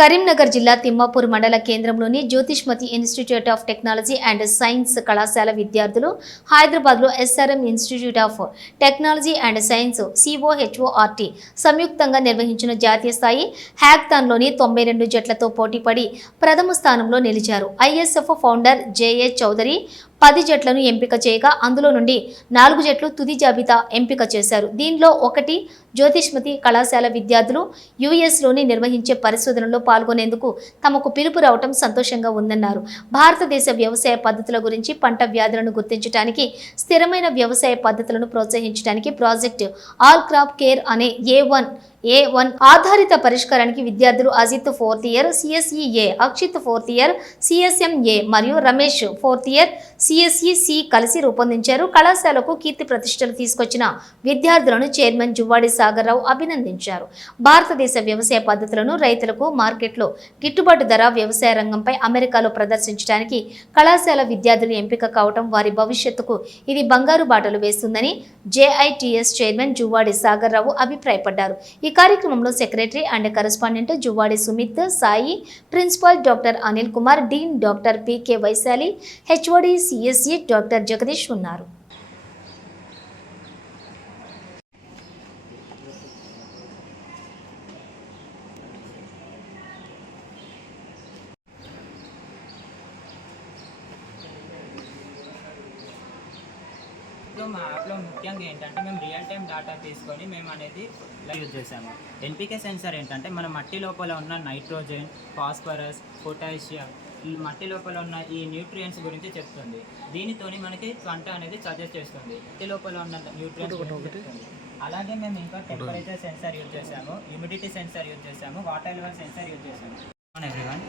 కరీంనగర్ జిల్లా తిమ్మాపూర్ మండల కేంద్రంలోని Jyothishmathi institute of technology and science కళాశాల విద్యార్థులు హైదరాబాద్లో SRM institute of technology and science C O H O R T సంయుక్తంగా నిర్వహించిన జాతీయ స్థాయి హ్యాకథాన్లోని 92 జట్లతో పోటీపడి ప్రథమ స్థానంలో నిలిచారు. ఐఎస్ఎఫ్ ఫౌండర్ జేఏ చౌదరి 10 జట్లను ఎంపిక చేయగా అందులో నుండి 4 జట్లు తుది జాబితా ఎంపిక చేశారు. దీనిలో ఒకటి జ్యోతిష్మతి కళాశాల విద్యార్థులు యుఎస్లోని నిర్వహించే పరిశోధనలో పాల్గొనేందుకు తమకు పిలుపు రావటం సంతోషంగా ఉందన్నారు. భారతదేశ వ్యవసాయ పద్ధతుల గురించి, పంట వ్యాధులను గుర్తించడానికి, స్థిరమైన వ్యవసాయ పద్ధతులను ప్రోత్సహించడానికి ప్రాజెక్ట్ ఆల్ క్రాప్ కేర్ అనే A1 ఆధారిత పరిష్కారానికి విద్యార్థులు Ajith 4th year C S E A, Akshith 4th year C S M A మరియు రమేష్ 4th ఇయర్ సిఎస్ఈసి కలిసి రూపొందించారు. కళాశాలకు కీర్తి ప్రతిష్టలు తీసుకొచ్చిన విద్యార్థులను చైర్మన్ జువ్వాడి సాగర్ రావు అభినందించారు. భారతదేశ వ్యవసాయ పద్ధతులను రైతులకు మార్కెట్లో గిట్టుబాటు ధర, వ్యవసాయ రంగంపై అమెరికాలో ప్రదర్శించడానికి కళాశాల విద్యార్థులు ఎంపిక కావడం వారి భవిష్యత్తుకు ఇది బంగారు బాటలు వేస్తుందని జేఐటీఎస్ చైర్మన్ జువ్వాడి సాగర్ రావు అభిప్రాయపడ్డారు. ఈ కార్యక్రమంలో secretary and correspondent Juvvadi Sumit, Sai, principal doctor Anil Kumar, dean doctor PK Vaishali, HOD CSE doctor Jagadish ఉన్నారు. మా యాప్లో ముఖ్యంగా ఏంటంటే మేము రియల్ టైం డేటా తీసుకొని మేము అనేది యూజ్ చేసాము. ఎన్పికే సెన్సార్ ఏంటంటే మన మట్టి లోపల ఉన్న నైట్రోజన్, ఫాస్ఫరస్, పొటాషియం, మట్టి లోపల ఉన్న ఈ న్యూట్రియంట్స్ గురించి చెప్తుంది. దీనితోని మనకి పంట అనేది సజెస్ట్ చేస్తుంది, మట్టి లోపల ఉన్న న్యూట్రియంట్స్. అలాగే మేము ఇంకా టెంపరేచర్ సెన్సార్ యూజ్ చేసాము, హ్యూమిడిటీ సెన్సార్ యూజ్ చేసాము, వాటర్ లెవెల్ సెన్సార్ యూజ్ చేసాము. ఎవ్రీవన్,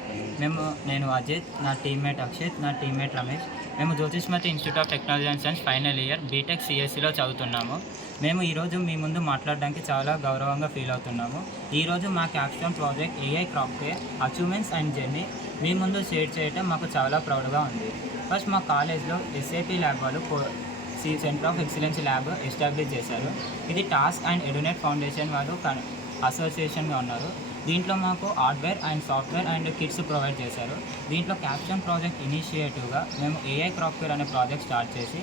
నేను అజిత్, నా టీమ్మేట్ అక్షిత్, నా టీమ్మేట్ రమేష్. మేము Jyothishmathi institute of technology and science final year BTech సిఎస్సిలో చదువుతున్నాము. మేము ఈరోజు మీ ముందు మాట్లాడడానికి చాలా గౌరవంగా ఫీల్ అవుతున్నాము. ఈరోజు మా capstone project AI crop care achievements and journey మీ ముందు షేర్ చేయడం మాకు చాలా ప్రౌడ్గా ఉంది. ఫస్ట్ మా కాలేజ్లో ఎస్ఏపీ ల్యాబ్ వాళ్ళు centre of excellence lab establish చేశారు. ఇది టాస్క్ అండ్ ఎడ్యునేట్ ఫౌండేషన్ వాళ్ళు అసోసియేషన్గా ఉన్నారు. దీంట్లో మాకు hardware and software and kits provide చేశారు. దీంట్లో క్యాప్స్టోన్ ప్రాజెక్ట్ ఇనిషియేటివ్గా మేము ఏఐ క్రాప్ కేర్ అనే ప్రాజెక్ట్ స్టార్ట్ చేసి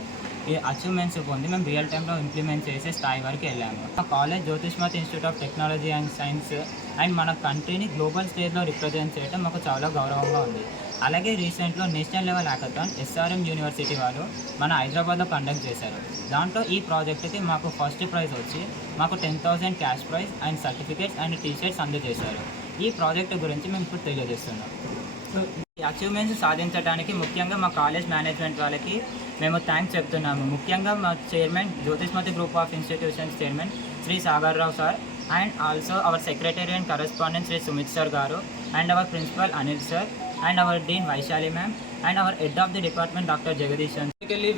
ఈ అచీవ్మెంట్స్ పొంది మేము రియల్ టైంలో ఇంప్లిమెంట్ చేసే స్థాయి వరకు వెళ్ళాము. మా college Jyothishmathi institute of technology and science and మన కంట్రీని గ్లోబల్ స్టేజ్లో రిప్రజెంట్ చేయడం మాకు చాలా గౌరవంగా ఉంది. అలాగే రీసెంట్లో national level hackathon SRM university వాళ్ళు మన హైదరాబాద్లో కండక్ట్ చేశారు. దాంట్లో ఈ ప్రాజెక్ట్కి మాకు ఫస్ట్ ప్రైజ్ వచ్చి మాకు 10,000 cash prize and certificates and T-shirts అందజేశారు. ఈ ప్రాజెక్ట్ గురించి మేము ఇప్పుడు తెలియజేస్తున్నాం. ఈ అచీవ్మెంట్స్ సాధించడానికి ముఖ్యంగా మా కాలేజ్ మేనేజ్మెంట్ వాళ్ళకి మేము థ్యాంక్స్ చెప్తున్నాము. ముఖ్యంగా మా chairman Jyothishmathi group of institutions chairman Shri Sagar Rao sir, and also our secretary and correspondent Shri Sumith sir garu, and our principal Anil sir, and our dean Vaishali ma'am, and our head of the department doctor Jagadish.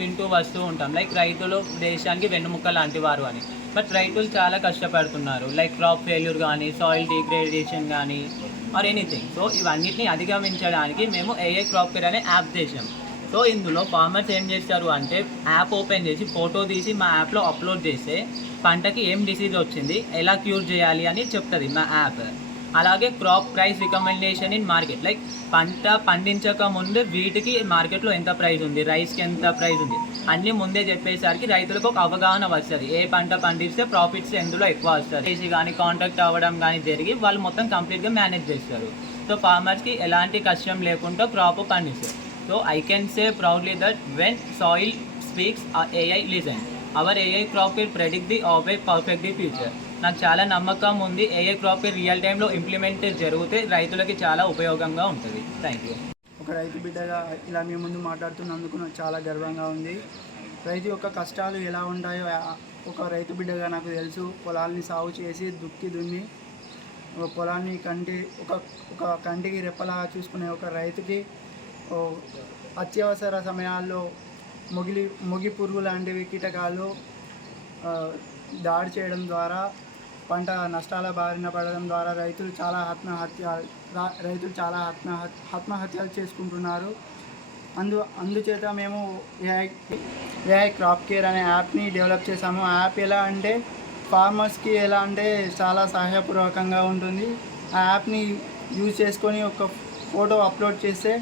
వింటూ వస్తూ ఉంటాం like రైతులు దేశానికి వెన్నుముక్క లాంటి వారు అని. బట్ రైతులు చాలా కష్టపడుతున్నారు, లైక్ క్రాప్ ఫెయిల్యూర్ కానీ, సాయిల్ డిగ్రేడేషన్ కానీ ఆర్ ఎనీథింగ్. సో ఇవన్నిటిని అధిగమించడానికి మేము ఏఐ క్రాప్ కేర్ అనే యాప్ చేసాం. సో ఇందులో ఫార్మర్స్ ఏం చేస్తారు అంటే యాప్ ఓపెన్ చేసి ఫోటో తీసి మా యాప్లో అప్లోడ్ చేస్తే పంటకి ఏం డిసీజ్ వచ్చింది, ఎలా క్యూర్ చేయాలి అని చెప్తుంది మా యాప్. అలాగే crop price recommendation in market, like పంట పండించక ముందు వీటికి మార్కెట్లో ఎంత ప్రైస్ ఉంది, రైస్కి ఎంత ప్రైస్ ఉంది అన్నీ ముందే చెప్పేసరికి రైతులకు ఒక అవగాహన వస్తుంది. ఏ పంట పండిస్తే ప్రాఫిట్స్ ఎందులో ఎక్కువ వస్తుంది చేసి కానీ కాంటాక్ట్ అవ్వడం కానీ జరిగి వాళ్ళు మొత్తం కంప్లీట్గా మేనేజ్ చేస్తారు. సో ఫార్మర్స్కి ఎలాంటి కష్టం లేకుండా క్రాప్ పండిస్తారు. So I can say proudly that when soil speaks AI listen, our AI crop will predict the of a perfect the future. నాకు చాలా నమ్మకం ఉంది ఏఐ క్రాప్ రియల్ టైంలో ఇంప్లిమెంట్ జరిగితే రైతులకి చాలా ఉపయోగంగా ఉంటుంది. Thank you. ఒక రైతు బిడ్డగా ఇలా మీ ముందు మాట్లాడుతున్నందుకు నాకు చాలా గర్వంగా ఉంది. రైతు యొక్క కష్టాలు ఎలా ఉంటాయో ఒక రైతు బిడ్డగా నాకు తెలుసు. పొలాల్ని సాగు చేసి దున్ని పొలాన్ని ఒక కంటికి రెప్పలాగా చూసుకునే ఒక రైతుకి అత్యవసర సమయాల్లో మొగి పురుగు లాంటివి కీటకాలు దాడి చేయడం ద్వారా పంట నష్టాల బారిన పడడం ద్వారా రైతులు చాలా ఆత్మహత్యలు చేసుకుంటున్నారు. అందుచేత మేము ఏఐ క్రాప్ కేర్ అనే యాప్ని డెవలప్ చేసాము. ఆ యాప్ ఎలా అంటే ఫార్మర్స్కి ఎలా అంటే చాలా సహాయపూర్వకంగా ఉంటుంది. ఆ యాప్ని యూజ్ చేసుకొని ఒక ఫోటో అప్లోడ్ చేస్తే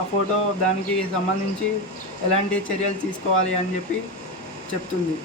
ఆ ఫోటో దానికి సంబంధించి ఎలాంటి చర్యలు తీసుకోవాలి అని చెప్పి చెప్తుంది.